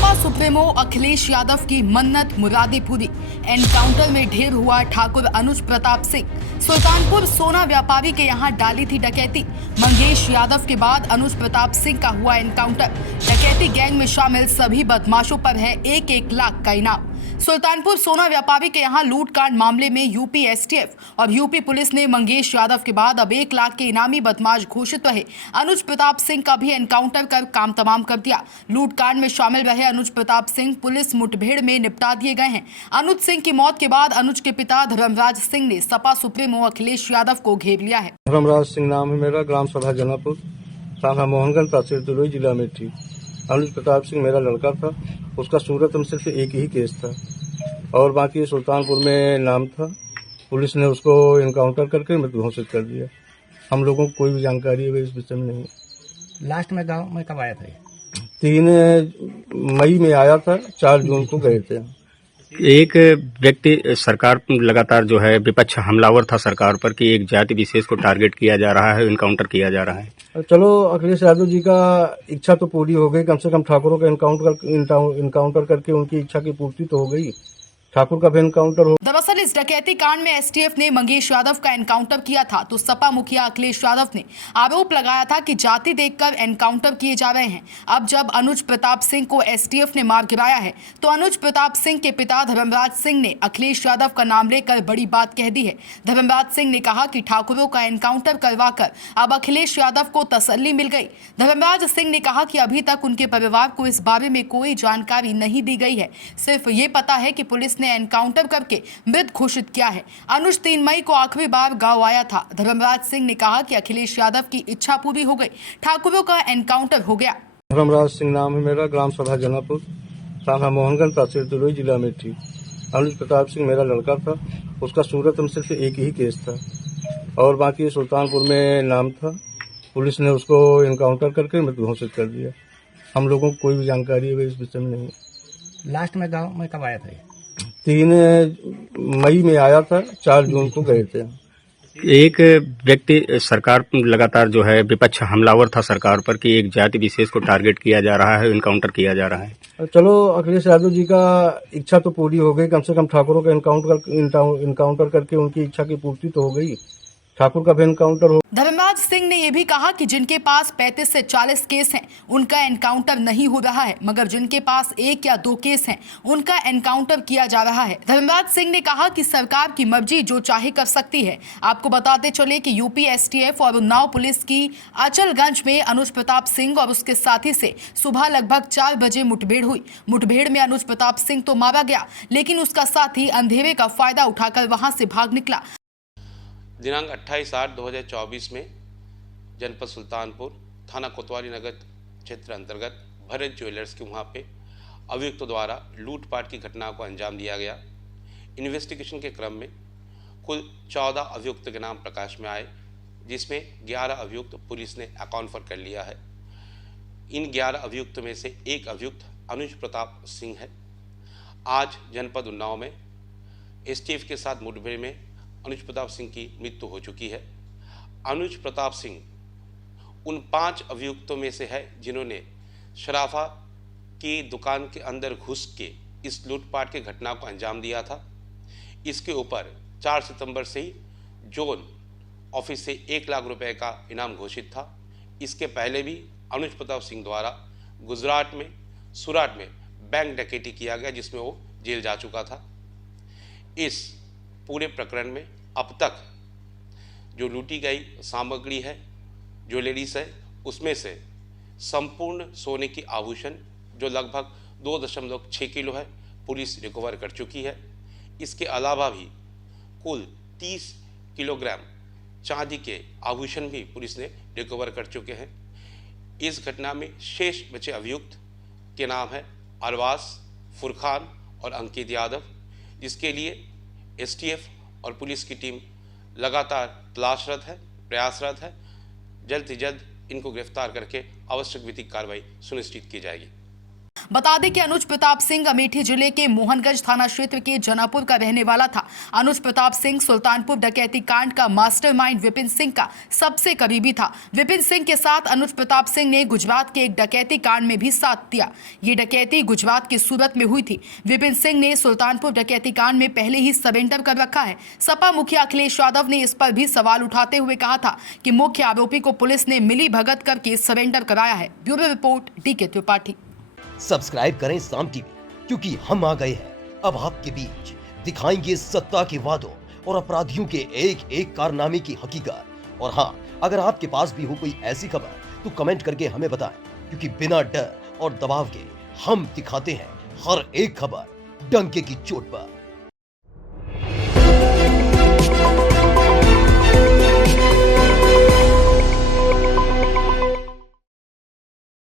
Sapa supremo Akhilesh Yadav की मन्नत मुरादी पूरी। एनकाउंटर में ढेर हुआ ठाकुर अनुज प्रताप सिंह। सुल्तानपुर सोना व्यापारी के यहां डाली थी डकैती। मंगेश यादव के बाद अनुज प्रताप सिंह का हुआ एनकाउंटर। डकैती गैंग में शामिल सभी बदमाशों पर है 1-1 लाख का इनाम। सुल्तानपुर सोना व्यापारी के यहां लूटकांड मामले में यूपी एसटीएफ और यूपी पुलिस ने मंगेश यादव के बाद अब 1 लाख के इनामी बदमाश घोषित रहे अनुज प्रताप सिंह का भी एनकाउंटर कर काम तमाम कर दिया। लूटकांड में शामिल रहे अनुज प्रताप सिंह पुलिस मुठभेड़ में निपटा दिए गए हैं। अनुज सिंह की मौत के बाद अनुज के पिता धर्मराज सिंह ने सपा सुप्रीमो अखिलेश यादव को घेर लिया है। धर्मराज सिंह नाम है मेरा, ग्राम सभा जनापुर, थाना मोहनगंज, तहसील तुरई, जिला में थी। अनुज प्रताप सिंह मेरा लड़का था। उसका सूरत में सिर्फ एक ही केस था और बाकी सुल्तानपुर में नाम था। पुलिस ने उसको एनकाउंटर करके मृत्यु घोषित कर दिया। हम लोगों को कोई भी जानकारी है इस विषय में नहीं। लास्ट में गांव में कब आया था? 3 मई में आया था, 4 जून को गए थे। एक व्यक्ति सरकार लगातार जो है विपक्ष हमलावर था सरकार पर कि एक जाति विशेष को टारगेट किया जा रहा है, इनकाउंटर किया जा रहा है। चलो अखिलेश यादव जी का इच्छा तो पूरी हो गई, कम से कम ठाकुरों का इनकाउंटर करके उनकी इच्छा की पूर्ति तो हो गई। ठाकुर का भी एनकाउंटर हो। दरअसल इस डकैती कांड में एसटीएफ ने मंगेश यादव का एनकाउंटर किया था तो सपा मुखिया अखिलेश यादव ने आरोप लगाया था कि जाति देखकर एनकाउंटर किए जा रहे हैं। अब जब अनुज प्रताप सिंह को एसटीएफ ने मार गिराया है तो अनुज प्रताप सिंह के पिता धर्मराज सिंह ने अखिलेश यादव का नाम लेकर बड़ी बात कह दी है। धर्मराज सिंह ने कहा कि ठाकुरों का एनकाउंटर करवाकर अब अखिलेश यादव को तसल्ली मिल गई। धर्मराज सिंह ने कहा कि अभी तक उनके परिवार को इस बारे में कोई जानकारी नहीं दी गई है, सिर्फ ये पता है कि पुलिस ने एनकाउंटर करके मृत घोषित किया है। अनुज 3 मई को आखिरी बार गांव आया था। धर्मराज सिंह ने कहा कि अखिलेश यादव की इच्छा पूरी हो गई, ठाकुरों का एनकाउंटर हो गया। धर्मराज सिंह नाम है मेरा, ग्राम सभा जनापुर, थाना मोहनगंज, तहसील तुरई, जिला में थी। अनुज प्रताप सिंह मेरा लड़का था। उसका सूरत में सिर्फ एक ही केस था और बाकी सुल्तानपुर में नाम था। पुलिस ने उसको एनकाउंटर करके मृत्यु घोषित कर दिया। हम लोगों को कोई भी जानकारी है इस विषय में नहीं। लास्ट में गांव में कब आया था? 3 मई में आया था, 4 जून को गए थे। एक व्यक्ति सरकार लगातार जो है विपक्ष हमलावर था सरकार पर कि एक जाति विशेष को टारगेट किया जा रहा है, इनकाउंटर किया जा रहा है। चलो अखिलेश यादव जी का इच्छा तो पूरी हो गई, कम से कम ठाकुरों का इनकाउंटर करके उनकी इच्छा की पूर्ति तो हो गई। ठाकुर का भी एनकाउंटर हो। धर्मराज सिंह ने यह भी कहा कि जिनके पास 35 से 40 केस हैं उनका एनकाउंटर नहीं हो रहा है, मगर जिनके पास 1 या 2 केस हैं उनका एनकाउंटर किया जा रहा है। धर्मराज सिंह ने कहा कि सरकार की मर्जी जो चाहे कर सकती है। आपको बताते चले कि यूपी एसटीएफ और उन्नाव पुलिस की अचलगंज में अनुज प्रताप सिंह और उसके साथी से सुबह लगभग 4 बजे मुठभेड़ हुई। मुठभेड़ में अनुज प्रताप सिंह तो मारा गया, लेकिन उसका साथी अंधेरे का फायदा उठाकर वहां से भाग निकला। दिनांक 28/8/2024 में जनपद सुल्तानपुर थाना कोतवाली नगर क्षेत्र अंतर्गत भरत ज्वेलर्स के वहाँ पे अभियुक्तों द्वारा लूटपाट की घटना को अंजाम दिया गया। इन्वेस्टिगेशन के क्रम में कुल 14 अभियुक्त के नाम प्रकाश में आए, जिसमें 11 अभियुक्त पुलिस ने अकाउंट कर लिया है। इन 11 अभियुक्त में से एक अभियुक्त अनुज प्रताप सिंह है। आज जनपद उन्नाव में एसटीएफ के साथ मुठभेड़ में अनुज प्रताप सिंह की मृत्यु हो चुकी है। अनुज प्रताप सिंह उन 5 अभियुक्तों में से है जिन्होंने शराफा की दुकान के अंदर घुस के इस लूटपाट की घटना को अंजाम दिया था। इसके ऊपर 4 सितंबर से ही जोन ऑफिस से 1 लाख रुपए का इनाम घोषित था। इसके पहले भी अनुज प्रताप सिंह द्वारा गुजरात में सूरत में बैंक डकैती किया गया, जिसमें वो जेल जा चुका था। इस पूरे प्रकरण में अब तक जो लूटी गई सामग्री है, ज्वेलरीज है, उसमें से संपूर्ण सोने की आभूषण जो लगभग 2.6 किलो है पुलिस रिकवर कर चुकी है। इसके अलावा भी कुल 30 किलोग्राम चांदी के आभूषण भी पुलिस ने रिकवर कर चुके हैं। इस घटना में शेष बचे अभियुक्त के नाम है अरबाज, फुरखान और अंकित यादव, जिसके लिए एसटीएफ और पुलिस की टीम लगातार तलाशरत है, प्रयासरत है। जल्द से जल्द इनको गिरफ्तार करके आवश्यक विधिक कार्रवाई सुनिश्चित की जाएगी। बता दें कि अनुज प्रताप सिंह अमेठी जिले के मोहनगंज थाना क्षेत्र के जनापुर का रहने वाला था। अनुज प्रताप सिंह सुल्तानपुर डकैती कांड का मास्टरमाइंड विपिन सिंह का सबसे करीबी था। विपिन सिंह के साथ अनुज प्रताप सिंह ने गुजरात के एक डकैती कांड में भी साथ दिया। ये डकैती गुजरात के सूरत में हुई थी। विपिन सिंह ने सुल्तानपुर डकैती कांड में पहले ही सरेंडर कर रखा है। सपा मुखिया अखिलेश यादव ने इस पर भी सवाल उठाते हुए कहा था कि मुख्य आरोपी को पुलिस ने मिली भगत करके सरेंडर कराया है। Bureau report D K Tripathi. Subscribe करें साम टीवी, क्योंकि हम आ गए हैं अब आपके बीच, दिखाएंगे सत्ता के वादों और अपराधियों के एक एक कारनामे की हकीकत। और हाँ, अगर आपके पास भी हो कोई ऐसी खबर तो कमेंट करके हमें बताएं, क्योंकि बिना डर और दबाव के हम दिखाते हैं हर एक खबर डंके की चोट पर।